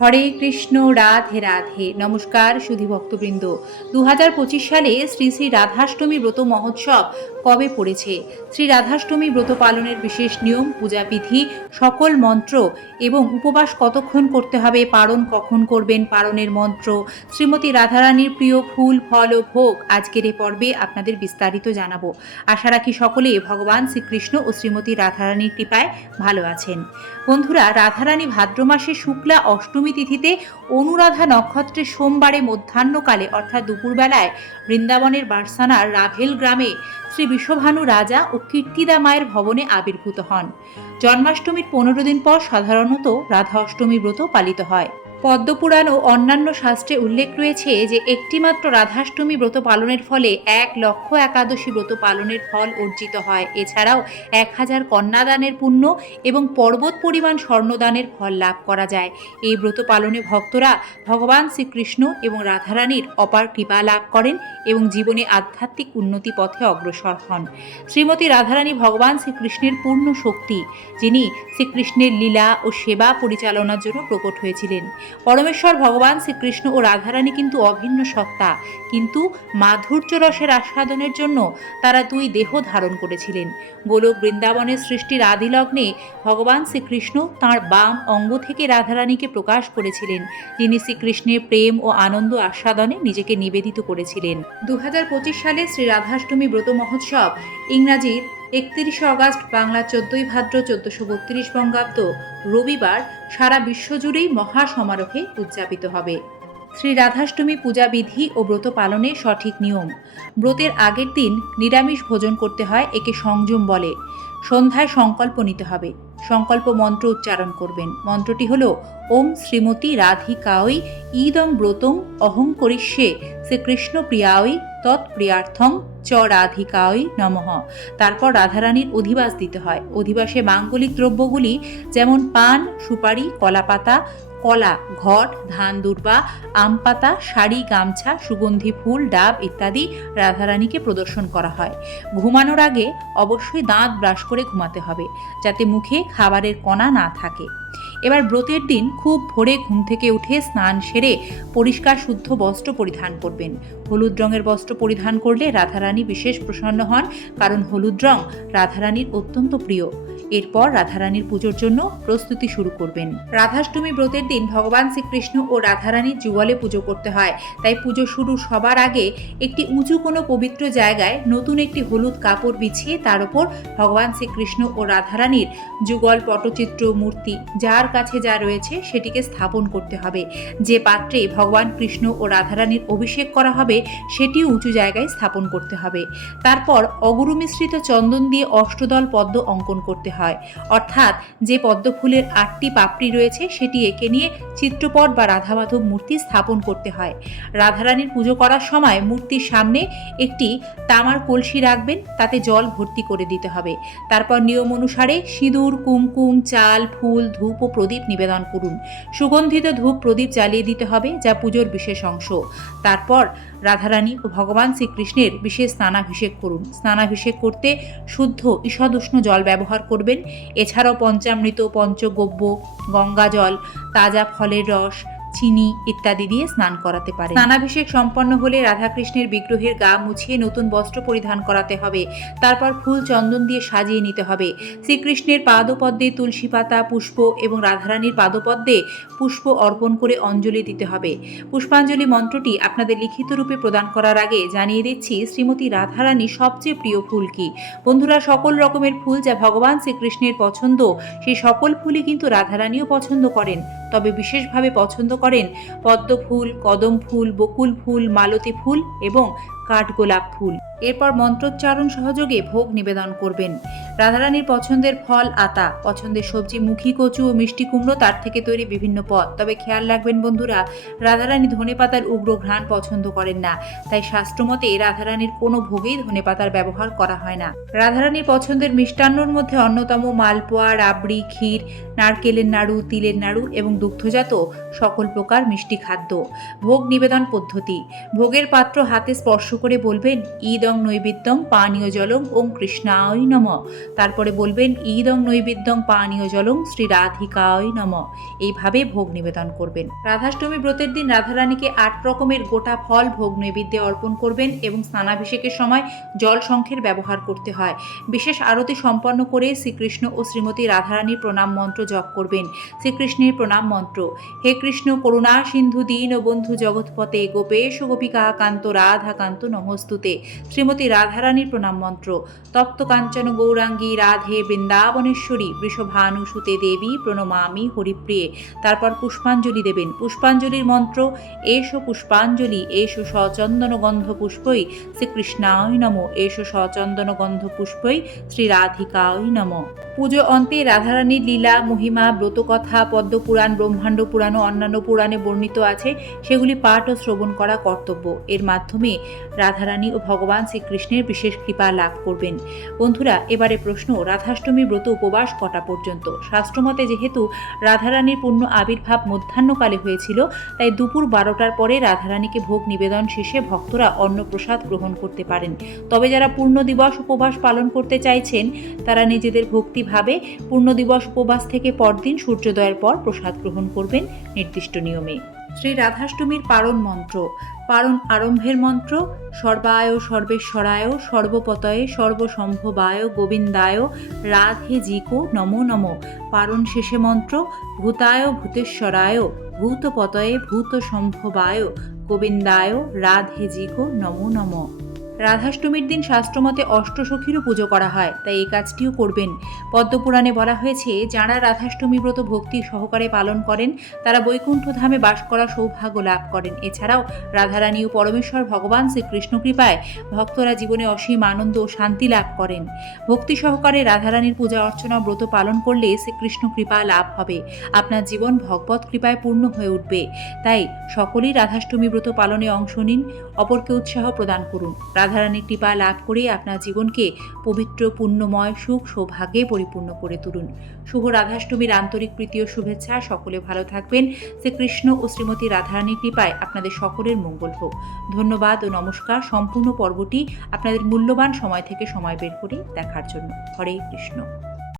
হরে কৃষ্ণ, রাধে রাধে। নমস্কার সুধী ভক্তবৃন্দ। দু হাজার পঁচিশ সালে শ্রী শ্রী রাধাষ্টমী ব্রত মহোৎসব কবে পড়েছে? শ্রী রাধাষ্টমী ব্রত পালনের বিশেষ নিয়ম পূজাবিধি সকল মন্ত্র এবং উপবাস কতক্ষণ করতে হবে? পারণ কখন করবেন? পারণের মন্ত্র। শ্রীমতী রাধারানীর প্রিয় ফুল, ফল ও ভোগ আজকের এ পর্বে আপনাদের বিস্তারিত জানাব। আশা রাখি সকলে ভগবান শ্রীকৃষ্ণ ও শ্রীমতী রাধারানীর কৃপায় ভালো আছেন। বন্ধুরা, রাধারানী ভাদ্র মাসে শুক্লা অষ্টমী তিথিতে অনুরাধা নক্ষত্রে সোমবারে মধ্যাহ্নকালে, অর্থাৎ দুপুরবেলায়, বৃন্দাবনের বার্সানার রাভেল গ্রামে শ্রী বিশ্বভানু রাজা ও কীর্তিদা মায়ের ভবনে আবির্ভূত হন। জন্মাষ্টমীর পনেরো দিন পর সাধারণত রাধা অষ্টমী ব্রত পালিত হয়। পদ্মপুরাণ ও অন্যান্য শাস্ত্রে উল্লেখ রয়েছে যে একটিমাত্র রাধাষ্টমী ব্রত পালনের ফলে এক লক্ষ একাদশী ব্রত পালনের ফল অর্জিত হয়। এছাড়াও এক হাজার কন্যাদানের পুণ্য এবং পর্বত পরিমাণ স্বর্ণদানের ফল লাভ করা যায়। এই ব্রত পালনে ভক্তরা ভগবান শ্রীকৃষ্ণ এবং রাধারানীর অপার কৃপা লাভ করেন এবং জীবনে আধ্যাত্মিক উন্নতি পথে অগ্রসর হন। শ্রীমতী রাধারানী ভগবান শ্রীকৃষ্ণের পূর্ণ শক্তি, যিনি শ্রীকৃষ্ণের লীলা ও সেবা পরিচালনার জন্য প্রকট হয়েছিলেন। পরমেশ্বর ভগবান শ্রীকৃষ্ণ ও রাধারানী কিন্তু অভিন্ন সত্তা। কিন্তু মাধুর্য রসের আস্বাদনের জন্য তারা দুই দেহ ধারণ করেছিলেন। গোলক বৃন্দাবনের সৃষ্টির আদিলগ্নে ভগবান শ্রীকৃষ্ণ তাঁর বাম অঙ্গ থেকে রাধারানীকে প্রকাশ করেছিলেন। যিনি শ্রীকৃষ্ণের প্রেম ও আনন্দ আস্বাদনে নিজেকে নিবেদিত করেছিলেন। দু হাজার পঁচিশ সালে শ্রী রাধাষ্টমী ব্রত মহোৎসব ইংরাজির একত্রিশে অগাস্ট বাংলা চোদ্দই ভাদ্র চোদ্দশো বত্রিশ বঙ্গাব্দ রবিবার সারা বিশ্বজুড়েই মহা সমারোহে উদযাপিত হবে। শ্রী রাধাষ্টমী পূজা বিধি ও ব্রত পালনের সঠিক নিয়ম। ব্রতের আগের দিন নিরামিষ ভোজন করতে হয় একে সংযম বলে। সন্ধ্যায় সংকল্প নিতে হবে। সংকল্প মন্ত্র উচ্চারণ করবেন। মন্ত্রটি হল, ওম শ্রীমতী রাধিকাওই ইদং ব্রতং অহং করিষ্যে শ্রীকৃষ্ণ প্রিয়াওই তৎপ্রিয়ার্থং চ রাধিকাওই নমঃ। তারপর রাধারানীর অধিবাস দিতে হয়। অধিবাসে মাঙ্গলিক দ্রব্যগুলি যেমন পান, সুপারি, কলাপাতা, কলা, ঘট, ধান, দুর্বা, আম পাতা, শাড়ি, গামছা, সুগন্ধি, ফুল, ডাব ইত্যাদি রাধারানীকে প্রদর্শন করা হয়। ঘুমানোর আগে অবশ্যই দাঁত ব্রাশ করে ঘুমাতে হবে, যাতে মুখে খাবারের কণা না থাকে। এবার ব্রতের দিন খুব ভোরে ঘুম থেকে উঠে স্নান সেরে পরিষ্কার শুদ্ধ বস্ত্র পরিধান করবেন। হলুদ রঙের বস্ত্র পরিধান করলে রাধারানী বিশেষ প্রসন্ন হন, কারণ হলুদ রং রাধারানীর অত্যন্ত প্রিয়। এরপর রাধারানীর পুজোর জন্য প্রস্তুতি শুরু করবেন। রাধাষ্টমী ব্রতের দিন ভগবান শ্রীকৃষ্ণ ও রাধারানীর যুগলে পুজো করতে হয়, তাই পুজো শুরু সবার আগে একটি উঁচু কোনো পবিত্র জায়গায় নতুন একটি হলুদ কাপড় বিছিয়ে তার উপর ভগবান শ্রীকৃষ্ণ ও রাধারানীর যুগল পটচিত্র, মূর্তি, যার কাছে যা রয়েছে সেটিকে স্থাপন করতে হবে। যে পাত্রে ভগবান কৃষ্ণ ও রাধারানীর অভিষেক করা হবে, সেটিও উঁচু জায়গায় স্থাপন করতে হবে। তারপর অগুরু মিশ্রিত চন্দন দিয়ে অষ্টদল পদ্ম অঙ্কন করতে হয়। অর্থাৎ যে পদ্ম ফুলের আটটি পাপড়ি রয়েছে, সেটি এঁকে নিয়ে চিত্রপট বা রাধা মাধব মূর্তি স্থাপন করতে হয়। রাধারানীর পুজো করার সময় মূর্তির সামনে একটি তামার কলসি রাখবেন, তাতে জল ভর্তি করে দিতে হবে। তারপর নিয়ম অনুসারে সিঁদুর, কুমকুম, চাল, ফুল, ধূপ ও প্রদীপ নিবেদন করুন। সুগন্ধিত ধূপ প্রদীপ জ্বালিয়ে দিতে হবে, যা পুজোর বিশেষ অংশ। তারপর রাধারানী ও ভগবান শ্রীকৃষ্ণের বিশেষ স্নানাভিষেক করুন। স্নানাভিষেক করতে শুদ্ধ ঈষদুষ্ণ জল ব্যবহার করবেন। এছাড়াও পঞ্চামৃত, পঞ্চগব্য গঙ্গা জল তাজা ফলের রস চিনি ইত্যাদি দিয়ে স্নান করাতে পারে স্নানাভিষেক সম্পন্ন হলে রাধাকৃষ্ণের বিগ্রহের গা মুছিয়ে নতুন বস্ত্র পরিধান করাতে হবে। তারপর ফুল চন্দন দিয়ে সাজিয়ে নিতে হবে। শ্রীকৃষ্ণের পাদপদ্মে তুলসী পাতা, পুষ্প এবং রাধারানীর পাদপদ্মে পুষ্প অর্পণ করে অঞ্জলি দিতে হবে। পুষ্পাঞ্জলি মন্ত্রটি আপনাদের লিখিত রূপে প্রদান করার আগে জানিয়ে দিচ্ছি, শ্রীমতী রাধারানী সবচেয়ে প্রিয় ফুল কি? বন্ধুরা, সকল রকমের ফুল যা ভগবান শ্রীকৃষ্ণের পছন্দ সেই সকল ফুলই কিন্তু রাধারানীও পছন্দ করেন। তবে বিশেষভাবে পছন্দ করেন পদ্ম ফুল কদম ফুল বকুল ফুল মালতী ফুল এবং কাঠগোলাপ ফুল। এরপর মন্ত্রোচ্চারণ সহযোগে ভোগ নিবেদন করবেন। রাধারানীর পছন্দের ফল আতা, পছন্দের সবজি মুখী কচু ও মিষ্টি কুমড়ো তার থেকে তৈরি বিভিন্ন পদ। তবে খেয়াল রাখবেন বন্ধুরা, রাধারানী ধনেপাতার উগ্র ঘ্রাণ পছন্দ করেন না। তাই শাস্ত্রমতে রাধারানীর কোনো ভোগেই ধনেপাতার ব্যবহার করা হয় না। রাধারানীর পছন্দের মিষ্টান্নর মধ্যে অন্যতম মালপোয়া, রাবড়ি, ক্ষীর, নারকেলের নাড়ু, তিলের নাড়ু এবং দুগ্ধজাত সকল প্রকার মিষ্টি খাদ্য। ভোগ নিবেদন পদ্ধতি। ভোগের পাত্র হাতে স্পর্শ করে বলবেন, ঈদং নৈবেদ্যং পানীয় জলং ওং কৃষ্ণায় নম। তারপরে বলবেন, ঈদং নৈবেদ্যং পানীয় জলং শ্রী রাধিকায় নম। এইভাবে ভোগ নিবেদন করবেন। রাধাষ্টমী ব্রতের দিন রাধারানীকে আট রকমের গোটা ফল ভোগ নৈবেদ্যে অর্পণ করবেন এবং স্নানাভিষেকের সময় জল শঙ্খের ব্যবহার করতে হয়। বিশেষ আরতি সম্পন্ন করে শ্রীকৃষ্ণ ও শ্রীমতী রাধারানীর প্রণাম মন্ত্র জপ করবেন। শ্রীকৃষ্ণের প্রণাম মন্ত্র, হে কৃষ্ণ করুণা সিন্ধু দীন বন্ধু জগৎপতে গোপেশ গোপিকা কান্ত রাধা কান্ত নমস্তুতে। শ্রীমতী রাধারানীর প্রণাম মন্ত্র। তপ্ত কাঞ্চন গৌরাঙ্গী রাধে বৃন্দাবনেশ্বরী বৃষভানু সুতে দেবী প্রণমামি হরিপ্রিয়ে। তারপর পুষ্পাঞ্জলি দেবেন। পুষ্পাঞ্জলির মন্ত্র, এসো পুষ্পাঞ্জলি, এসো সচন্দন গন্ধ পুষ্পই শ্রীকৃষ্ণায় নম। এসো সচন্দন গন্ধ পুষ্পই শ্রী রাধিকায় নম। পুজো অন্তে রাধারানীর লীলা, মহিমা, ব্রতকথা পদ্মপুরাণ ব্রহ্মাণ্ড পুরাণ ও অন্যান্য পুরাণে বর্ণিত আছে। সেগুলি পাঠ ও শ্রবণ করা কর্তব্য। এর মাধ্যমে রাধারানী ও ভগবান শ্রীকৃষ্ণের বিশেষ কৃপা লাভ করবেন। বন্ধুরা, এবারে প্রশ্ন রাধাষ্টমী ব্রত উপবাস কটা পর্যন্ত? শাস্ত্রমতে যেহেতু রাধারানীর পূর্ণ আবির্ভাব মধ্যাহ্নকালে হয়েছিল, তাই দুপুর বারোটার পরে রাধারানীকে ভোগ নিবেদন শেষে ভক্তরা অন্নপ্রসাদ গ্রহণ করতে পারেন। তবে যারা পূর্ণ দিবস উপবাস পালন করতে চাইছেন, তারা নিজেদের ভক্তিভাবে পূর্ণ দিবস উপবাস থেকে পরদিন সূর্যোদয়ের পর প্রসাদ গ্রহণ করবেন নির্দিষ্ট নিয়মে। শ্রী রাধাষ্টমীর পারণ মন্ত্র। পারণ আরম্ভের মন্ত্র, সর্বায় সর্বেশ্বরায়, সর্বপতয়ে সর্বসম্ভবায় গোবিন্দায়, রাধে জিকো নমো নম। পারণ শেষে মন্ত্র, ভূতায় ভূতেশ্বরায়, ভূতপতয়ে ভূত সম্ভবায় গোবিন্দায়, রাধে জিকো নমো নম। রাধাষ্টমীর দিন শাস্ত্রমতে অষ্টসখীরও পুজো করা হয়, তাই এই কাজটিও করবেন। পদ্মপুরাণে বলা হয়েছে, যাঁরা রাধাষ্টমী ব্রত ভক্তি সহকারে পালন করেন, তারা বৈকুণ্ঠ ধামে বাস করা সৌভাগ্য লাভ করেন। এছাড়াও রাধারানী ও পরমেশ্বর ভগবান শ্রীকৃষ্ণ কৃপায় ভক্তরা জীবনে অসীম আনন্দ ও শান্তি লাভ করেন। ভক্তি সহকারে রাধারানীর পূজা অর্চনা ব্রত পালন করলে শ্রীকৃষ্ণ কৃপা লাভ হবে। আপনার জীবন ভগবত কৃপায় পূর্ণ হয়ে উঠবে। তাই সকলেই রাধাষ্টমী ব্রত পালনে অংশ নিন, অপরকে উৎসাহ প্রদান করুন। রাধারানীর কৃপা লাভ করে আপনার জীবনকে পবিত্র, পুণ্যময়, সুখ, সৌভাগ্যে পরিপূর্ণ করে তুলুন। শুভ রাধাষ্টমীর আন্তরিক প্রীতি ও শুভেচ্ছা। সকলে ভালো থাকবেন। শ্রীকৃষ্ণ ও শ্রীমতী রাধারানীর কৃপায় আপনাদের সকলের মঙ্গল হোক। ধন্যবাদ ও নমস্কার। সম্পূর্ণ পর্বটি আপনাদের মূল্যবান সময় থেকে সময় বের করে দেখার জন্য। হরে কৃষ্ণ।